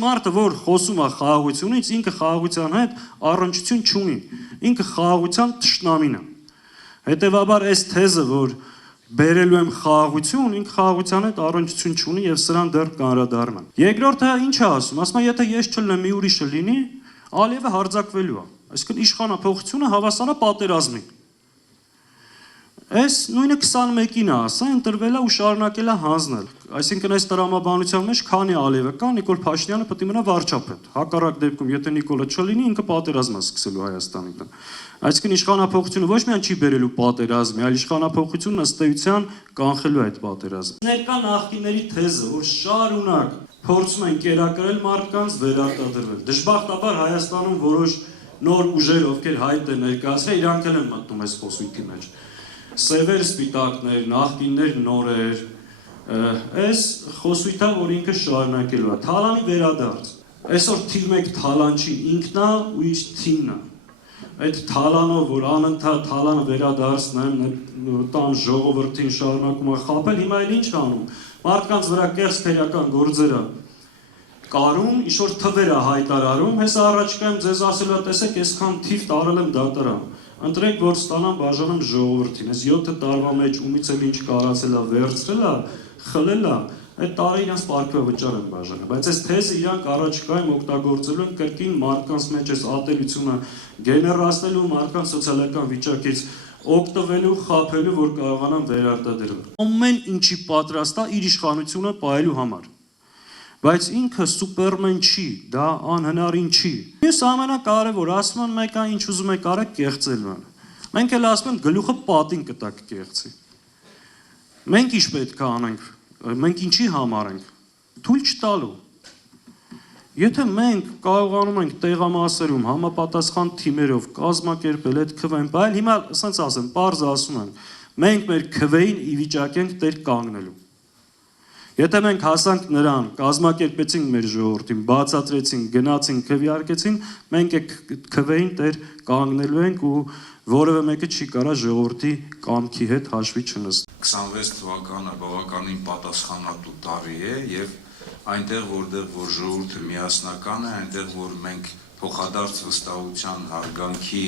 Մարդը, որ խոսում է խաղաղությունից, ինքը խաղաղության հետ առնչություն չունի, ինքը խաղաղության թշնամին է։ Հետևաբար այս թեզը, որ բերելու եմ խաղաղություն, ինքը խաղաղության հետ առնչություն չունի եւ սրան դեռ կանրադառնամ։ Երկրորդը ինչ է ասում, ասում է, եթե ես չլինեմ, մի ուրիշը լինի, Ալիևը հարձակվելու է։ Այսինքն իշխանափոխությունը հավասար է պատերազմին։ Այս նույնը 21-ին է ասա, ընտրվել է ու շարունակել է հանձնել։ Այսինքն այս տրամաբանության մեջ քանի Ալիևը կա, Նիկոլ Փաշինյանը պետք է մնա վարչապետ։ Հակառակ դեպքում, եթե Նիկոլը չլինի, ինքը պատերազմ է սկսելու Հայաստանի դեմ։ Այսինքն իշխանափոխությունը ոչ միայն չի բերելու պատերազմի, այլ իշխանափոխությունը ըստ էության կանխելու այդ պատերազմը։ Ներկա նախկինների թեզը, որ շարունակ փորձում են կերակրել մարդկանց վերարտադրվել։ Դժբախտաբար Հայաստանում որոշ նոր ուժեր, ովքեր հայտ են ներկայացրել, իրանք էլ են մտնում այս խոսույթի մեջ։ Սևեր, սպիտակներ, նախկիններ, նորեր, այս խոսույթը, որ ինքը շարունակելու է, թալանի վերադարձ։ Այսօր թիվ 1 թալանչի ինքն է ու իր թիմն է։ Այդ թալանով, որ անընդհատ թալանը վերադարձնեն, տան ժողովրդին շարունակում է խաբել, հիմա էլ ինչ անում։ Մարդկանց վրա կեղծ քրեական գործերը կարում, ինչ-որ թվեր է հայտարարում, հեսա առաջկայում ձեզ ասելու է, տեսեք, այսքան թիվ տարել եմ դատարան։ Ընտրեք, որ ստանամ բաժանեմ ժողովրդին։ Այս 7 տարվա մեջ ումից էլ ինչ կարացել է, վերցրել է, խլել է, այդ տարի իրանց պարգևը վճար են բաժանել։ Բայց այս թեզը իրանք առաջկայում օգտագործելու են կրկին մարդկանց մեջ այս ատելությունը գեներացնելու, մարդկանց սոցիալական վիճակից օգտվելու, խաբելու, որ կարողանան վերարտադրել։ Ամեն ինչի պատրաստ է իր իշխանությունը պահելու համար։ Բայց ինքը սուպերմեն չի, դա անհնարին չի։ Մյուս ամենակարևոր, ասում են մեկը ինչ ուզում եք արեք, կեղծելու են։ Մենք էլ ասում ենք գլուխը պատին կտակ կեղծի։ Մենք ինչ պետք է անենք, մենք ինչի համար ենք, թույլ չտալու։ Եթե մենք կարողանում ենք տեղամասերում համապատասխան թիմերով կազմակերպել այդ քվեն, բայց հիմա ասենց ասեմ, պարզ ասում ենք, մենք մեր քվեին ի վիճակի ենք տեր կանգնելու։ Եթե մենք հասանք նրան, կազմակերպեցինք մեր ժողովրդին, բացատրեցինք, գնացինք, քվեարկեցին, մենք այդ քվեին տեր կանգնելու ենք ու որևէ մեկը չի կարա ժողովրդի կամքի հետ հաշվի չնստի։ 26 թվականը բավականին պատասխանատու տարի է եւ այնտեղ որտեղ որ ժողովուրդը միասնական է, այնտեղ որ մենք փոխադարձ վստահության, հարգանքի,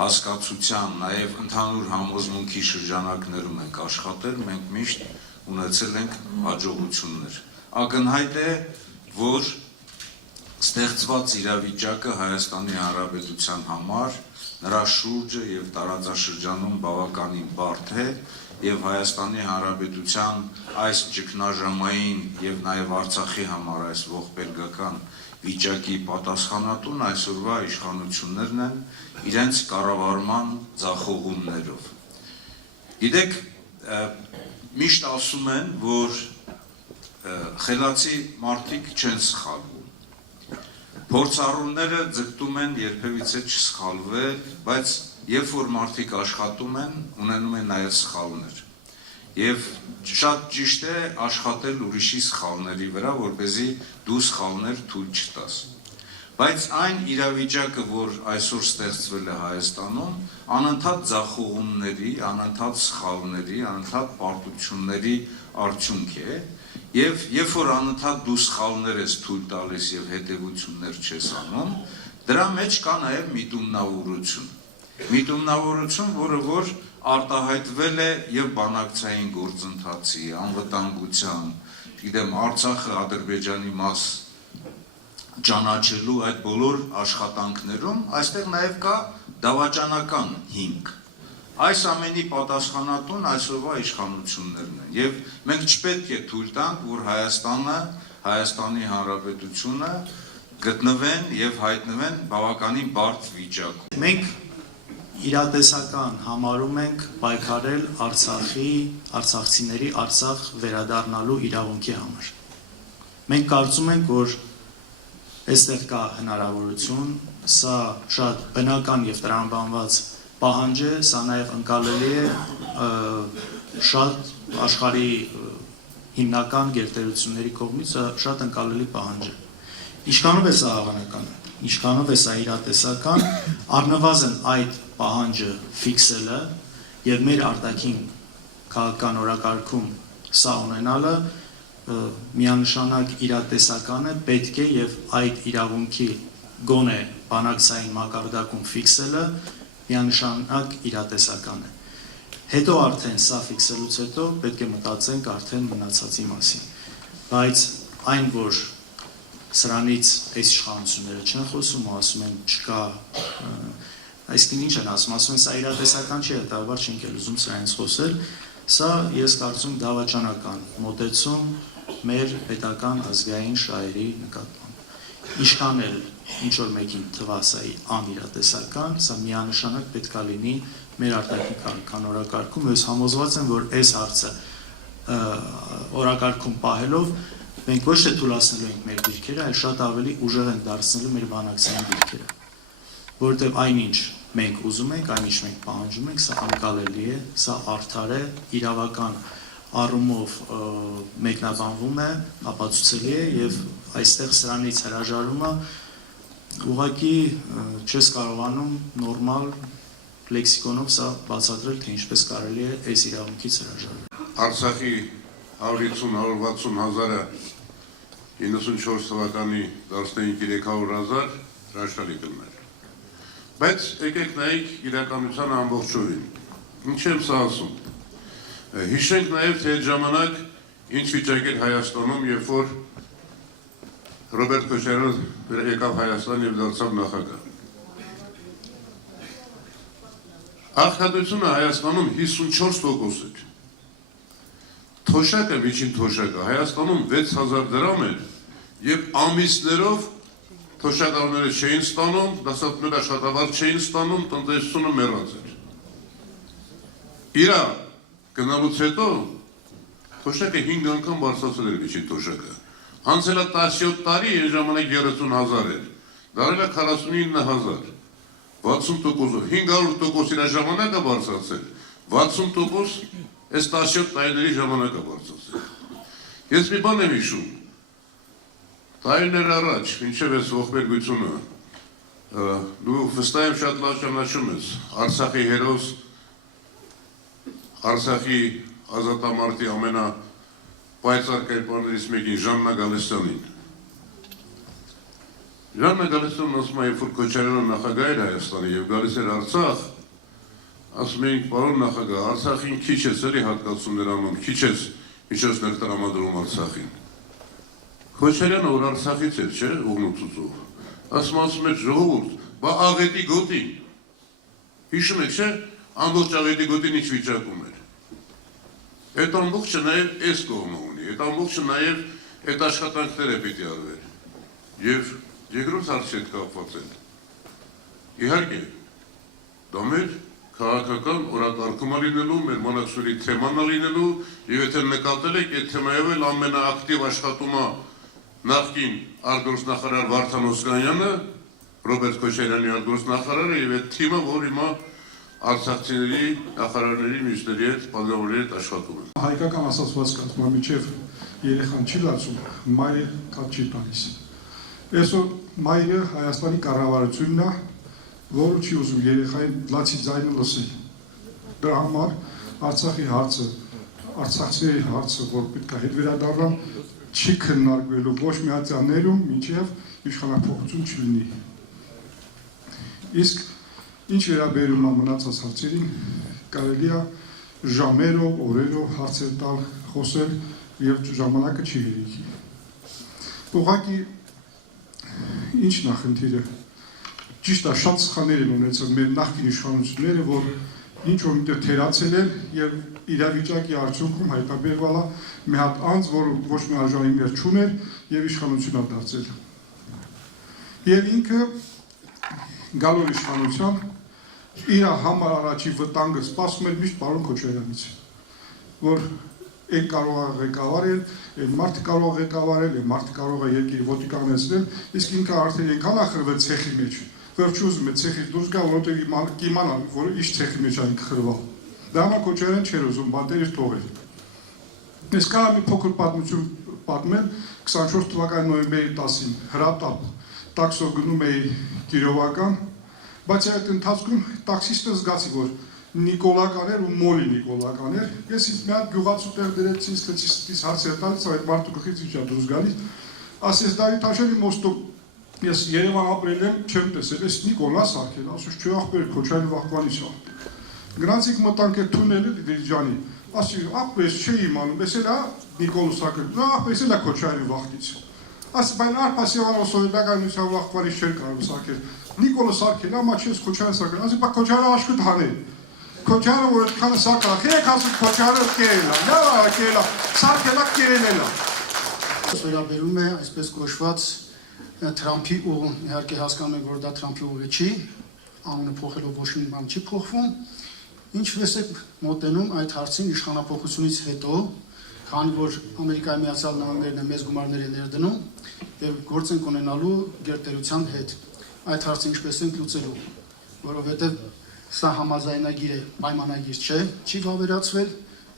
հասկացության, նաեւ ընդհանուր համոզմունքի շրջանակներում ենք աշխատել, մենք միշտ ունեցել ենք հաջողություններ։ Ակնհայտ է, որ ստեղծված իրավիճակը Հայաստանի Հանրապետության համար նրա շուրջը եւ տարածաշրջանում բավականին բարդ է եւ Հայաստանի Հանրապետության այս ճգնաժամային եւ նաեւ Արցախի համար այս ողբերգական վիճակի պատասխանատուն այսօրվա իշխանություններն են իրենց կառավարման ձախողումներով։ Գիտեք, միշտ ասում են, որ խելացի մարդիկ չեն սխալվում։ Փորձառուները ձգտում են երբևիցե չսխալվել, բայց երբ որ մարդիկ աշխատում են, ունենում են նաև սխալներ։ Եվ շատ ճիշտ է աշխատել ուրիշի սխալների վրա, որպեսզի դու սխալներ թույլ չտաս։ Բայց այն իրավիճակը, որ այսօր ստեղծվել է Հայաստանում, անընդհատ ձախողումների, անընդհատ սխալների, անընդհատ պարտությունների արդյունք է, եւ երբ որ անընդհատ դու սխալներ ես թույլ տալիս եւ հետեւություններ չես անում, դրա մեջ կա նաեւ միտումնավորություն։ Միտումնավորություն, որը որ արտահայտվել է եւ բանակցային գործընթացի, անվտանգության, գիտեմ, Արցախը Ադրբեջանի մաս ճանաչելու այդ բոլոր աշխատանքներում, այստեղ նաև կա դավաճանական հիմք։ Այս ամենի պատասխանատուն այսօրվա իշխանություններն են։ Եվ մենք չպետք է թույլ տանք, որ Հայաստանը, Հայաստանի Հանրապետությունը գտնվեն եւ հայտնվեն բավականին բարդ վիճակում։ Մենք իրատեսական համարում ենք պայքարել արցախցիների Արցախ վերադառնալու իրավունքի համար։ Մենք կարծում ենք, որ այստեղ կա հնարավորություն, սա շատ բնական եւ տրամաբանված պահանջ է, սա նաեւ ընկալելի է շատ աշխարհի հիմնական գերտերությունների կողմից, սա շատ ընկալելի պահանջ է։ Ինչքանով է սա հավանական, ինչքանով է սա իրատեսական, առնվազն այդ պահանջը ֆիքսելը եւ մեր արտաքին քաղաքական օրակարգում սա ունենալը միանշանակ իրատեսական է, պետք է եւ այդ իրավունքի գոնե բանակցային մակարդակում ֆիքսելը միանշանակ իրատեսական է։ Հետո արդեն սա ֆիքսելուց հետո պետք է մտածենք արդեն մնացածի մասին։ Բայց այն, որ սրանից այս իշխանությունները չեն խոսում ու ասում են չկա, այսինքն ինչ են ասում են սա իրատեսական չի, հետաբար չենք էլ ուզում սրանից խոսել, սա ես կարծում դավաճանական մոտեցում մեր պետական ազգային շահերի նկատմամբ։ Ինչքան էլ ինչ որ մեկին թվա սա անիրատեսական, սա միանշանակ պետք է լինի մեր արտաքին կանոնակարգում, ես համոզված եմ, որ այս հարցը օրակարգում պահելով մենք ոչ թե թույլատնելու ենք մեր դիրքերը, այլ շատ ավելի ուժեղ են դարձնելու մեր բանակցային դիրքերը, որովհետև այնինչ մենք ուզում ենք, այնինչ մենք պահանջում ենք, սա անկալելի է, սա արդար է, իրավական առումով մեկնաբանվում է, ապացուցելի է եւ այստեղ սրանից հրաժարումը ուղղակի չես կարողանում նորմալ լեքսիկոնով սա բացատրել, թե ինչպես կարելի է այս իրավունքից հրաժարվել։ Արցախի 150-160 հազարը 94 թվականի 15-300,000 հրաշալի կլներ։ Բայց եկեք նայեք իրականության ամբողջովին։ Ինչ եմ սա ասում։ Հիշենք նաև թե այդ ժամանակ ինչ վիճակ էր Հայաստանում, երբ որ Ռոբերտ Քոչարյանը եկավ Հայաստան եւ դարձավ նախագահ։ Աղքատությունը Հայաստանում 54% էր։ Թոշակը, միջին թոշակը Հայաստանում 6000 դրամ էր եւ ամիսներով թոշակառուները չէին ստանում, դասատուներ աշխատավարձ չէին ստանում, տնտեսությունը մեռած էր։ Իրա գնալուց հետո թոշակը 5 անգամ բարձրացել էր միջին թոշակը։ Անցել է 17 տարի, այն ժամանակ 30,000 էր, դարել է 49,000, 60%, 500% իր ժամանակը բարձրացել, 60% այս 17 տարիների ժամանակը բարձրացել։ Ես մի բան եմ հիշում, տարիներ առաջ, մինչև այս ողբերգությունը, դու վստահ եմ շատ լավ ճանաչում ես, Արցախի հերոս, Արցախի ազատամարտի ամենապայծառ կերպարներից մեկին Ժաննա Գալստյանին։ Ժաննա Գալստյանն ասում է, երբ որ Քոչարյանը նախագահ էր Հայաստանի եւ գալիս էր Արցախ, ասում էին, պարոն նախագահ, Արցախին քիչ ես էլի հատկացումներ անում, քիչ ես միջոցներ տրամադրում Արցախին։ Քոչարյանը որ Արցախից էր, չէ, ուղնուցուցով, ասում էր ժողովուրդ, բա աղետի գոտին։ Հիշում եք, չէ, ամբողջ աղետի գոտին ինչ վիճակում էր։ Այդ ամբողջը նաև այս կողմը ունի, այդ ամբողջը նաև այդ աշխատանքները պիտի արվեր։ Եվ երկրորդ հարցի հետ կապված են։ Իհարկե, դա մեր քաղաքական օրակարգում լինելու, մեր մանակսուրի թեման լինելու, եւ եթե նկատել եք, այդ թեմայով էլ ամենաակտիվ աշխատում է նախկին արտգործնախարար Վարդան Օսկանյանը, Ռոբերտ Քոչարյանի արտգործնախարարը եւ այդ թիմը, որ հիմա արցախցիների, նախարարների, մյուսների հետ, պատգամավորների հետ աշխատում են։ Հայկական ասացված կազմա միջև երեխան չի լացում, մայրը կատ չի տալիս։ Այսօր մայրը Հայաստանի կառավարությունն է, որը չի ուզում երեխային լացի ձայնը լսել։ Դրա համար Արցախի հարցը, արցախցիների հարցը, որ պետք է հետ վերադառնան, չի քննարկվելու ոչ միացյաններում, մինչև իշխանափոխություն չլինի։ Իսկ ինչ վերաբերում է մնացած հարցերին, կարելի է ժամերով, օրերով հարցեր տալ, խոսել եւ ժամանակը չի հերիքի։ Ուղղակի ինչ նախնդիրը։ Ճիշտ է, շատ սխալներ են ունեցել մեր նախկին իշխանությունները, որ ինչ որ միտեղ թերացել են եւ իրավիճակի արդյունքում հայտնաբերվել է մի հատ անձ, որը ոչ մի արժանիքներ չուներ եւ իշխանություն է դարձել։ Եվ ինքը գալով իշխանության իր համար առաջի վտանգը սպասում էր միշտ պարոն Քոչարյանից, որ այն կարող է ղեկավարել, այն մարդը կարող է ղեկավարել, այն մարդը կարող է երկիրը ոդիկանեցնել, իսկ ինքը արդեն այնքան ախրվել ցեխի մեջ, որ չուզում է ցեխից դուրս գա, որովհետև կիմանա, որ ինչ ցեխի մեջ այն խրվել։ Դա համար Քոչարյան չէր ուզում բանտերը թողել։ Ես կարող մի փոքր պատմություն պատմել 24 թվականի նոյեմբերի 10-ին հրատապ տաքսով գնում էի Կիրովական, բայց այդ ընթացքում տաքսիստը զգացի, որ նիկոլական էր ու մոլի նիկոլական էր։ Ես ինձ մի հատ գյուղացու տեղ դրեցի, ստեցի հարցեր տալիս, այդ մարդու գլխից ինչ է դուրս գալիս։ Ասես դա Թաշերի մոստում ես Երևան ապրել եմ, չեմ տեսել, այս Նիկոլա սարքել, ասուց չէ ախպեր Քոչարյանի վախկվանից է։ Գնացիք մտանք այդ թունելը Դիլջանի, ասի ախպես չէի իմանում, ես էլ է Նիկոլը սարքել, նա ախպես էլ է Քոչարյանի վախտից։ Ասի բայց Արփասիանով սովետականության վախկվանից չէր կարող սարքել։ Նիկոլը սարքել, ամա չես Քոչարյանը սարքել, ասի բայց Քոչարյանը աշկուտ հանել։ Քոչարյանը որ այդքան սարքա, եք ասում Քոչարյանը կերել է, նա կերել է, սարքելա կերել է։ Վերաբերում է այսպես կոչված Թրամփի ուղուն, իհարկե հասկանում եք, որ դա Թրամփի ուղը չի, անունը փոխելով ոչ մի բան չի փոխվում, ինչպես է մոտենում այդ հարցին իշխանափոխությունից հետո, քանի որ Ամերիկայի Միացյալ Նահանգներն է մեծ գումարներ են ներդնում եւ գործ են ունենալու գերտերության հետ։ Այդ հարցը ինչպես են լուծելու, որովհետեւ սա համաձայնագիր է, պայմանագիր չէ, չի վավերացվել,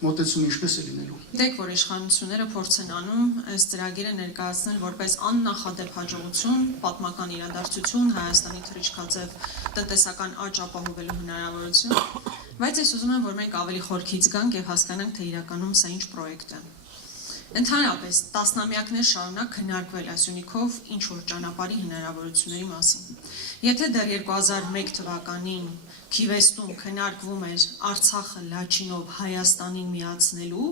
մոտեցումը ինչպես է լինելու։ Դեք որ իշխանությունները փորձ են անում այս ծրագիրը ներկայացնել որպես աննախադեպ հաջողություն, պատմական իրադարձություն, Հայաստանի թռիչքաձև տնտեսական աճ ապահովելու հնարավորություն, բայց ես ուզում եմ, որ մենք ավելի խորքից գանք եւ հասկանանք, թե իրականում սա ինչ պրոյեկտ է։ Ընդհանրապես տասնամյակներ շարունակ քննարկվել այս յունիքով ինչ որ ճանապարհի հնարավորությունների մասին։ Եթե դեռ 2001 թվականին Քիվեստում քննարկվում էր Արցախը Լաչինով Հայաստանին միացնելու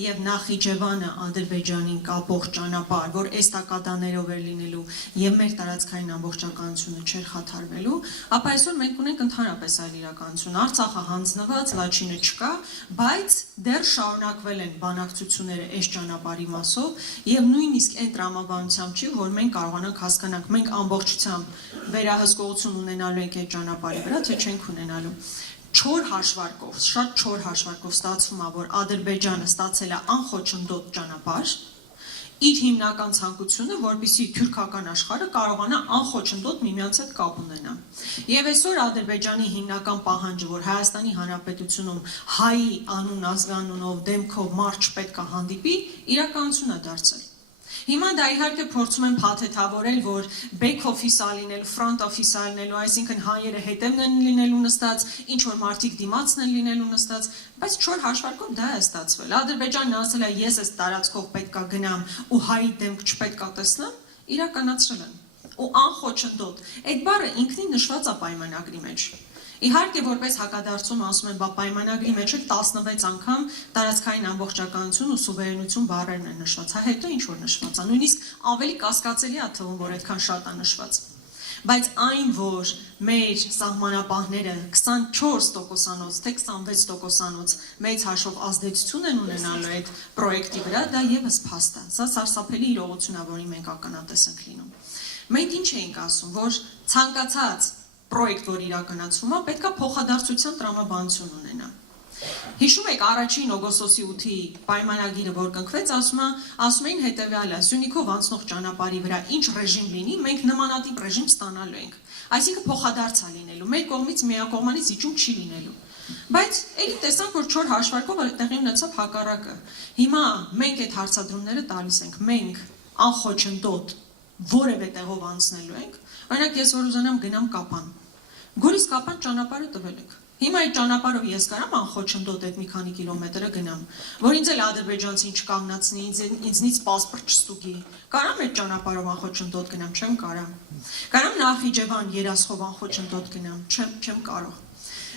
եւ Նախիջևանը Ադրբեջանին կապող ճանապարհ, որ էստակադաներով էր լինելու եւ մեր տարածքային ամբողջականությունը չէր խաթարվելու, ապա այսօր մենք ունենք ընդհանրապես այլ իրականություն։ Արցախը հանձնված, Լաչինը չկա, բայց դեռ շարունակվել են բանակցությունները այս ճանապարհի մասով եւ նույնիսկ այն տրամաբանությամբ չի, որ մենք կարողանանք հասկանանք, մենք ամբողջությամբ վերահսկողություն ունենալու ենք այդ ճանապարհի վրա, թե չենք ունենալու։ Չոր հաշվարկով, շատ չոր հաշվարկով ստացվում է, որ Ադրբեջանը ստացել է անխոչնդոտ ճանապարհ, իր հիմնական ցանկությունը, որպեսզի թուրքական աշխարհը կարողանա անխոչնդոտ միմյանց հետ կապ ունենա։ Եվ այսօր Ադրբեջանի հիմնական պահանջը, որ Հայաստանի Հանրապետությունում հայի անուն ազգանունով դեմքով մարդ պետք է հանդիպի, իրականություն է դարձել։ Հիմա դա իհարկե փորձում են փաթեթավորել, որ back office լինելու, front office լինելու, այսինքն հայերը հետևն են լինելու նստած, ինչ որ մարդիկ դիմացն են լինելու նստած, բայց չոր հաշվարկով դա է ստացվել։ Ադրբեջանն ասել է, ես այս տարածքով պետքա գնամ ու հայի դեմք չպետքա տեսնեմ, իրականացրել են։ Ու անխոչնդոտ։ Այդ բառը ինքնին նշված է պայմանագրի մեջ։ Իհարկե որպես հակադարձում ասում են, բա պայմանագրի մեջ է 16 անգամ տարածքային ամբողջականություն ու սուվերենություն բառերն են նշված, հա հետո ինչ որ նշված է, նույնիսկ ավելի կասկածելի է թվում, որ այդքան շատ է նշված։ Բայց այն, որ մեր սահմանապահները 24%-անոց, թե 26%-անոց մեծ հաշվով ազդեցություն են ունենալու այդ պրոյեկտի վրա, դա եւս փաստ է։ Սա սարսափելի իրողություն է, որի մենք ականատես ենք լինում։ Մենք ինչ էինք ասում, որ ցանկացած պրոյեկտ, որ իրականացվում է, պետք է փոխադարձության տրամաբանություն ունենա։ Հիշում եք առաջին օգոստոսի 8-ի պայմանագիրը, որ կնքվեց, ասում էին հետևյալը, Սյունիքով անցնող ճանապարհի վրա ինչ ռեժիմ լինի, մենք նմանատիպ ռեժիմ ստանալու ենք։ Այսինքն փոխադարձ է լինելու, մեր կողմից միակողմանից իջում չի լինելու։ Բայց ելի տեսանք, որ չոր հաշվարկով տեղի ունեցավ հակառակը։ Հիմա մենք այդ հարցադրումները տալիս ենք, մենք անխոչնդոտ որևէ տեղով անցնելու ենք։ Օրինակ ես որ ուզենամ գնամ Կապան։ Գորիս Կապան ճանապարհը տվել եք։ Հիմա այդ ճանապարհով ես կարամ անխոչնդոտ այդ մի քանի կիլոմետրը գնամ, որ ինձ էլ ադրբեջանցին չկանգնացնի, ինձնից պասպորտ չստուգի։ Կարամ այդ ճանապարհով անխոչնդոտ գնամ, չեմ կարող։ Կարամ Նախիջևան Երասխով անխոչնդոտ գնամ, չեմ կարող։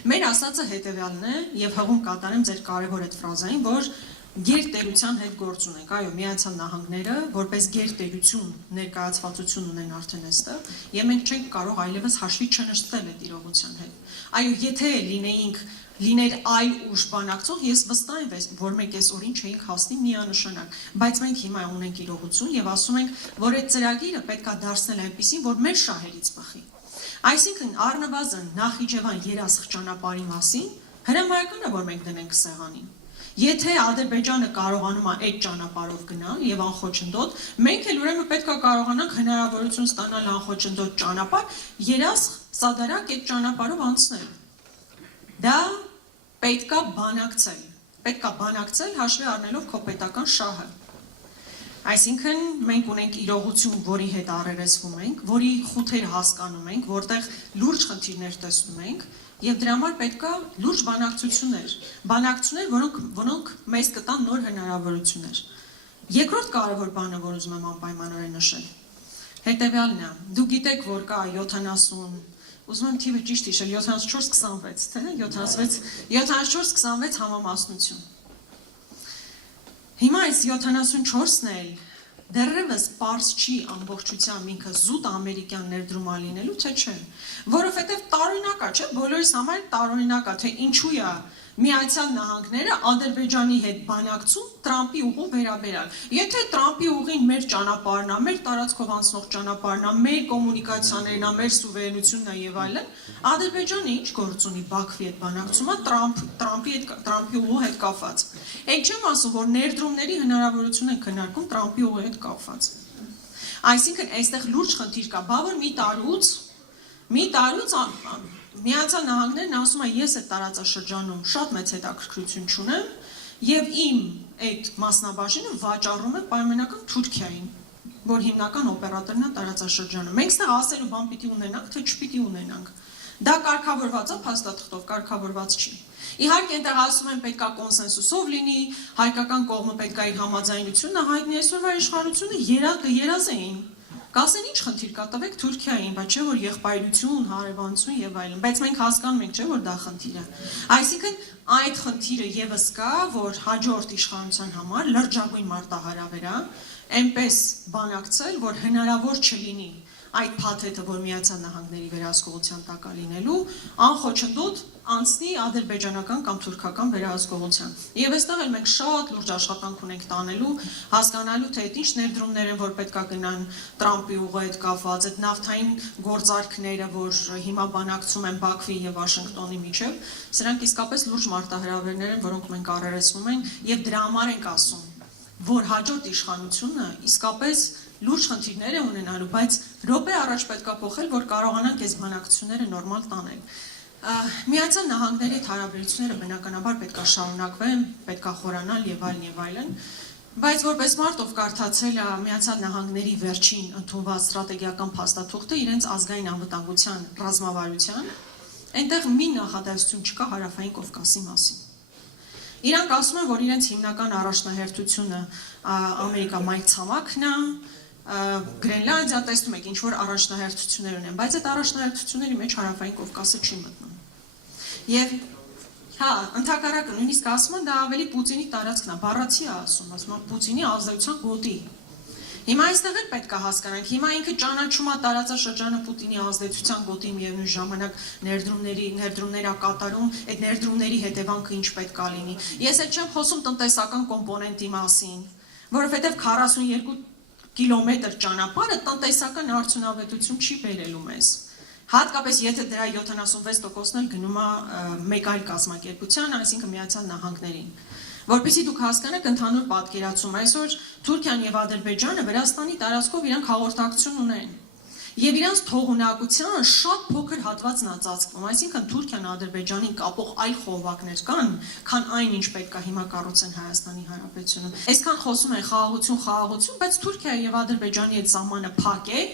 Մեր ասածը հետևյալն է, եւ հղում կատարեմ ձեր կարևոր այդ ֆրազային, որ գերտերության հետ գործ ունենք, այո, Միացյալ Նահանգները որպես գերտերություն ներկայացվածություն ունեն արդեն այստեղ, եւ մենք չենք կարող այլևս հաշվի չնշտել այդ իրողության հետ։ Այո, եթե լիներ այլ ուժ բանակցող, ես վստահ եմ, որ մենք այս օրին չէինք հասնի միանշանակ, բայց մենք հիմա ունենք իրողություն եւ ասում ենք, որ այդ ծրագիրը պետքա դարձնել այնպեսին, որ մեր շահերից բխի։ Այսինքն առնվազն Նախիջևան Երասխ ճանապարհի մասին հրամայական է, որ մենք դնենք սեղանին։ Եթե Ադրբեջանը կարողանում է այդ ճանապարհով գնալ եւ անխոչնդոտ, մենք էլ ուրեմն պետք է կարողանանք հնարավորություն ստանալ անխոչնդոտ ճանապարհ Երասխ Սադարակ այդ ճանապարհով անցնել։ Դա պետք է բանակցել հաշվի առնելով քո պետական շահը։ Այսինքն մենք ունենք իրողություն, որի հետ առերեսվում ենք, որի խութեր հասկանում ենք, որտեղ լուրջ խնդիրներ տեսնում ենք, եւ դրա համար պետք է լուրջ բանակցություններ, որոնք մեզ կտան նոր հնարավորություններ։ Երկրորդ կարևոր բանը, որ ուզում եմ անպայմանորեն նշել, հետեւյալն է. դու գիտեք, որ կա 70, ուզում եմ թիվը ճիշտ հիշել, 74-26, թե 74-26 համամասնություն։ Հիմա այս 74-ն էլ դեռևս պարզ չի ամբողջությամբ ինքը զուտ ամերիկյան ներդրում լինելու, թե չէ, որովհետև տարօրինակ է, չէ, բոլորիս համար տարօրինակ է, թե ինչու է Միացյալ Նահանգները Ադրբեջանի հետ բանակցում Տրամպի ուղու վերաբերյալ։ Եթե Տրամպի ուղին մեր ճանապարհն է, մեր տարածքով անցնող ճանապարհն է, մեր կոմունիկացիաներն է, մեր սուվերենությունն է եւ այլն, Ադրբեջանը ինչ գործ ունի Բաքվի հետ բանակցումը Տրամպի ուղու հետ կապված։ Այդ չեմ ասում, որ ներդրումների հնարավորություն են քննարկում Տրամպի ուղի հետ կապված։ Այսինքն այստեղ լուրջ խնդիր կա, բա որ մի տարուց Միացյալ Նահանգներն ասում է, ես այդ տարածաշրջանում շատ մեծ հետաքրքրություն չունեմ եւ իմ այդ մասնաբաժինը վաճառում է պայմանական Թուրքիային, որ հիմնական օպերատորն է տարածաշրջանում։ Մենք ստեղ ասելու բան պիտի ունենանք, թե չպիտի ունենանք։ Դա կարգավորված է փաստաթղթով, կարգավորված չի։ Իհարկե այնտեղ ասում են պետքա կոնսենսուսով լինի, հայկական կողմը պետքա իր համաձայնությունը հայտնի, այսօրվա իշխանությունը երազեին։ Կասեն ինչ խնդիր կա, տվեք Թուրքիային, բայց չէ որ եղբայրություն, հարևանություն եւ այլն, բայց մենք հասկանում ենք, չէ որ դա խնդիր է։ Այսինքն այդ խնդիրը եւս կա, որ հաջորդ իշխանության համար լրջագույն մարտահրավեր է, այնպես բանակցել, որ հնարավոր չլինի այդ փաթեթը, որ Միացյալ Նահանգների վերահսկողության տակ է լինելու, անխոչնդոտ անցնի ադրբեջանական կամ թուրքական վերահսկողության։ Եվ այստեղ էլ մենք շատ լուրջ աշխատանք ունենք տանելու, հասկանալու թե այդ ինչ ներդրումներ են, որ պետքա գնան Տրամպի ուղի հետ կապված, այդ նավթային գործարքները, որ հիմա բանակցում են Բաքվի եւ Վաշինգտոնի միջեւ, սրանք իսկապես լուրջ մարտահրավերներ են, որոնք մենք առերեսվում ենք եւ դրա համար ենք ասում, որ հաջորդ իշխանությունը իսկապես լուրջ խնդիրներ է ունենալու, բայց րոպե առաջ պետքա փոխել, որ կարողանանք այս բանակցությունները նորմալ տանել։ Միացյալ Նահանգների հետ հարաբերությունները բնականաբար պետքա շարունակվեն, պետքա խորանալ եւ այլն, բայց որպես մարդ, ով կարդացել է Միացյալ Նահանգների վերջին ընդունված ստրատեգիական փաստաթուղթը իրենց ազգային անվտանգության ռազմավարության, այնտեղ մի նախադասություն չկա Հարավային Կովկասի մասին։ Իրանք ասում են, որ իրենց հիմնական առաջնահերթությունը Ամերիկա մայրցամաքն է, Գրենլանդիա, տեսնում եք, ինչ որ առաջնահերթություններ ունեն, բայց այդ առաջնահերթությունների մեջ Հարավային Կովկասը չի մտնում։ Եվ ընդհակառակը նույնիսկ ասում են դա ավելի Պուտինի տարածքն է, բառացի է ասում Պուտինի ազդեցության գոտի։ Հիմա այստեղ էլ պետք է հասկանանք, հիմա ինքը ճանաչում է տարածաշրջանը Պուտինի ազդեցության գոտի, միևնույն ժամանակ ներդրումներ է կատարում, այդ ներդրումների հետևանքը ինչ պետք է լինի։ Ես էլ չեմ խոսում տնտեսական կոմպոնենտի մասին, որովհետև 42 կիլոմետր ճանապարհը տնտեսական արդյունավետություն չի բերելու մեզ։ Հատկապես եթե դրա 76%-ն էլ գնում է մեկ այլ կազմակերպության, այսինքն Միացյալ Նահանգներին։ Որպեսզի դուք հասկանաք ընդհանուր պատկերացում, այսօր Թուրքիան եւ Ադրբեջանը Վրաստանի տարածքով իրանք հաղորդակցություն ունեն։ Եվ իրանց թողունակության շատ փոքր հատվածն է ծածկվում, այսինքն Թուրքիան Ադրբեջանին կապող այլ խողովակներ կան, քան այն ինչ պետք է հիմա կառուցեն Հայաստանի Հանրապետությունում։ Այսքան խոսում են խաղաղություն, բայց Թուրքիայի եւ Ադրբեջանի այդ սահմանը փակ է։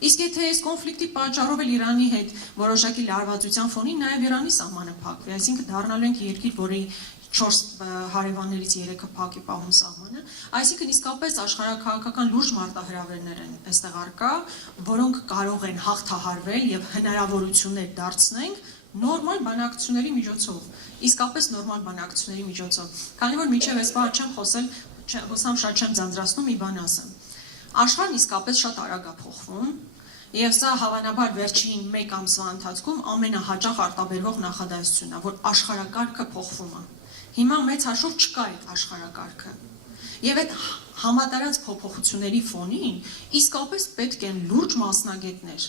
Իսկ եթե այս կոնֆլիկտի պատճառով էլ Իրանի հետ որոշակի լարվածության ֆոնին նաև Իրանի սահմանը փակվի, այսինքն դառնալու ենք երկիր, որի 4 հարևաններից 3-ը փակ է պահում սահմանը, այսինքն իսկապես աշխարհաքաղաքական լուրջ մարտահրավերներ են այստեղ առկա, որոնք կարող են հաղթահարվել եւ հնարավորություններ դարձնենք նորմալ բանակցությունների միջոցով, իսկապես նորմալ բանակցությունների միջոցով։ Քանի որ միջև այս բանը չեմ խոսել, հուսամ շատ չեմ ձանձրացնում մի բան ասեմ։ Աշխարհն իսկապես շատ արագ է փոխվում, եւ սա հավանաբար վերջին 1 ամսվա ընթացքում ամենահաճախ արտաբերվող նախադասությունն է, որ աշխարհակարգը փոխվում է։ Հիմա մեծ հաշվով չկա այդ աշխարհակարգը։ Եվ այդ համատարած փոփոխությունների ֆոնին իսկապես պետք են լուրջ մասնագետներ,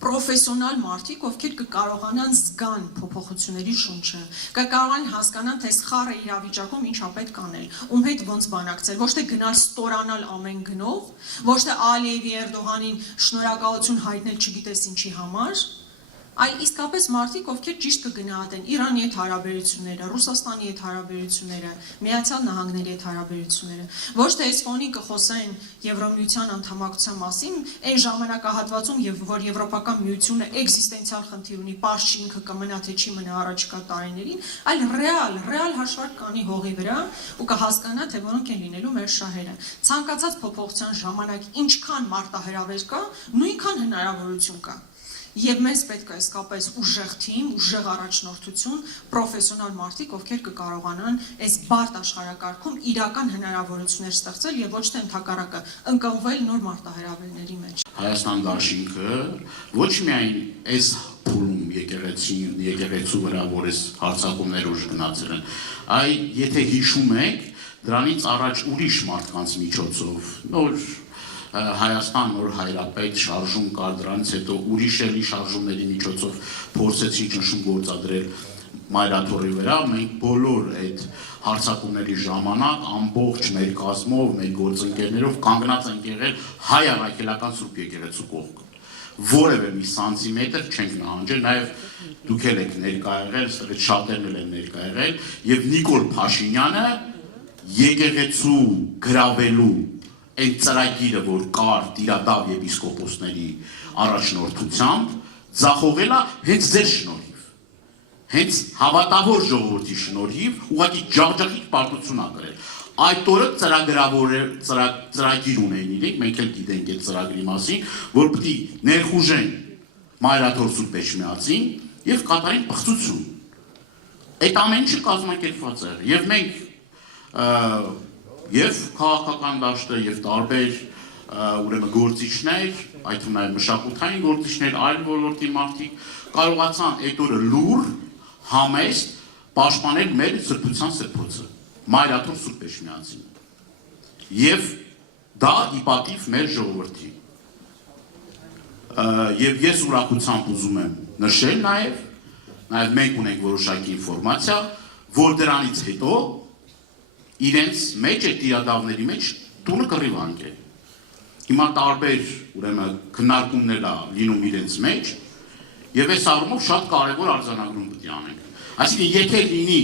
պրոֆեսիոնալ մարդիկ, ովքեր կկարողանան զգան փոփոխությունների շունչը, կկարողանան հասկանան, թե սխալը իրավիճակում ինչ է պետք անել, ում հետ ոնց բանակցել, ոչ թե գնալ ստորանալ ամեն գնով, ոչ թե Ալիևի Էրդողանին շնորհակալություն հայտնել չգիտես ինչի համար, այլ իսկապես մարդիկ, ովքեր ճիշտ կգնահատեն Իրանի հետ հարաբերությունները, Ռուսաստանի հետ հարաբերությունները, Միացյալ Նահանգների հետ հարաբերությունները, ոչ թե այս ֆոնին կխոսեն Եվրամիության անդամակցության մասին, այն ժամանակահատվածում, որ Եվրոպական միությունը էկզիստենցիալ խնդիր ունի, պարզ չի ինքը կմնա թե չի մնա առաջիկա տարիներին, այլ ռեալ հաշվարկ կանի հողի վրա ու կհասկանա, թե որոնք են լինելու մեր շահերը։ Ցանկացած փոփոխության ժամանակ ինչքան մարտահրավեր կա, նույնքան հնարավորություն կա։ Եվ մեզ պետք է իսկապես ուժեղ թիմ, ուժեղ առաջնորդություն, պրոֆեսիոնալ մարդիկ, ովքեր կկարողանան այս բարդ աշխարհակարգում իրական հնարավորություններ ստեղծել եւ ոչ թե ընդհակառակը ընկղմվել նոր մարտահրավերների մեջ։ Հայաստան դաշինքը ոչ միայն այս փուլում եկեղեցու վրա, որ այս հարձակումներ ուժ գնացել են, այլ եթե հիշում եք, դրանից առաջ ուրիշ մարդկանց միջոցով, նոր Հայաստան նոր հայրապետ շարժում կար, դրանից հետո ուրիշ էլի շարժումների միջոցով փորձեցին ճնշում գործադրել մայրաթորի վրա, մենք բոլոր այդ հարձակումների ժամանակ ամբողջ մեր կազմով, մեր գործընկերներով կանգնած ենք եղել հայ առաքելական Սուրբ Եկեղեցու կողքը։ Որևէ մի սանտիմետր չենք նահանջել, նաև դուք եք ներկա եղել, այստեղ շատերն են ներկա եղել, եւ Նիկոլ Փաշինյանը եկեղեցու գրավելու այն ծրագիրը, որ կար Տիրադավ եպիսկոպոսների առաջնորդությամբ, ձախողել է հենց ձեր շնորհիվ, հենց հավատավոր ժողովրդի շնորհիվ, ուղղակի ջախջախիկ պարտություն ա կրել։ Այդ օրը ծրագիր ունեին իրենք, մենք էլ գիտենք այդ ծրագրի մասին, որ պիտի ներխուժեն Մայրաթոր Սուրբ Էջմիածին եւ կատարեն պղծություն։ Այդ ամեն ինչը կազմակերպված էր, եւ մենք եւ քաղաքական դաշտը եւ տարբեր ուրեմն գործիչներ, այդ թվում նաեւ մշակութային գործիչներ, այլ ոլորտի մարդիկ կարողացան այդ օրը լուր համեստ պաշտպանել մեր սրբության սրբոցը, Մայրաթոր Սուրբ Էջմիածին։ Եվ դա ի պատիվ մեր ժողովրդի։ Եվ ես ուրախությամբ ուզում եմ նշել նաեւ մենք ունենք որոշակի ինֆորմացիա, որ դրանից հետո իրենց մեջ այդ տիրադավների մեջ տունը կռիվ անկել։ Հիմա տարբեր ուրեմն քննարկումներ ա լինում իրենց մեջ եւ այս առումով շատ կարեւոր արձանագրում պետք է անենք։ Այսինքն եթե լինի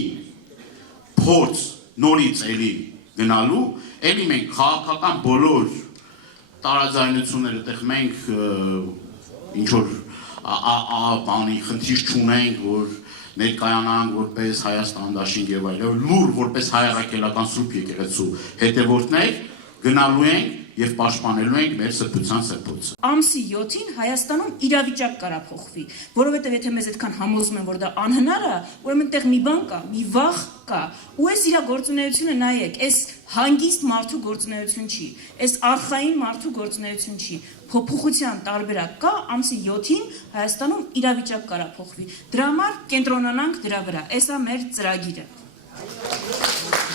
փորձ նորից էլի գնալու, էլի մենք քաղաքական բոլոր տարաձայնությունները այդտեղ մենք ինչ որ բանի խնդիր չունենք, որ ներկայանանք որպես Հայաստան դաշինք եւ այլն, լուր որպես հայ առաքելական Սուրբ Եկեղեցու հետևորդներ գնալու ենք եւ պաշտպանելու ենք մեր սրբության սրբոցը։ Ամսի 7-ին Հայաստանում իրավիճակ կարա փոխվի, որովհետեւ եթե մեզ այդքան համոզում են, որ դա անհնար է, ուրեմն այդտեղ մի բան կա, մի վախ կա։ Ու այս իր գործունեությունը նայեք, այս հանգիստ մարդու գործունեություն չի, այս արխային մարդու գործունեություն չի։ Փոփոխության տարբերակ կա, ամսի 7-ին Հայաստանում իրավիճակ կարա փոխվի։ Դրա համար կենտրոնանանք դրա վրա։ Էսա մեր ծրագիրը։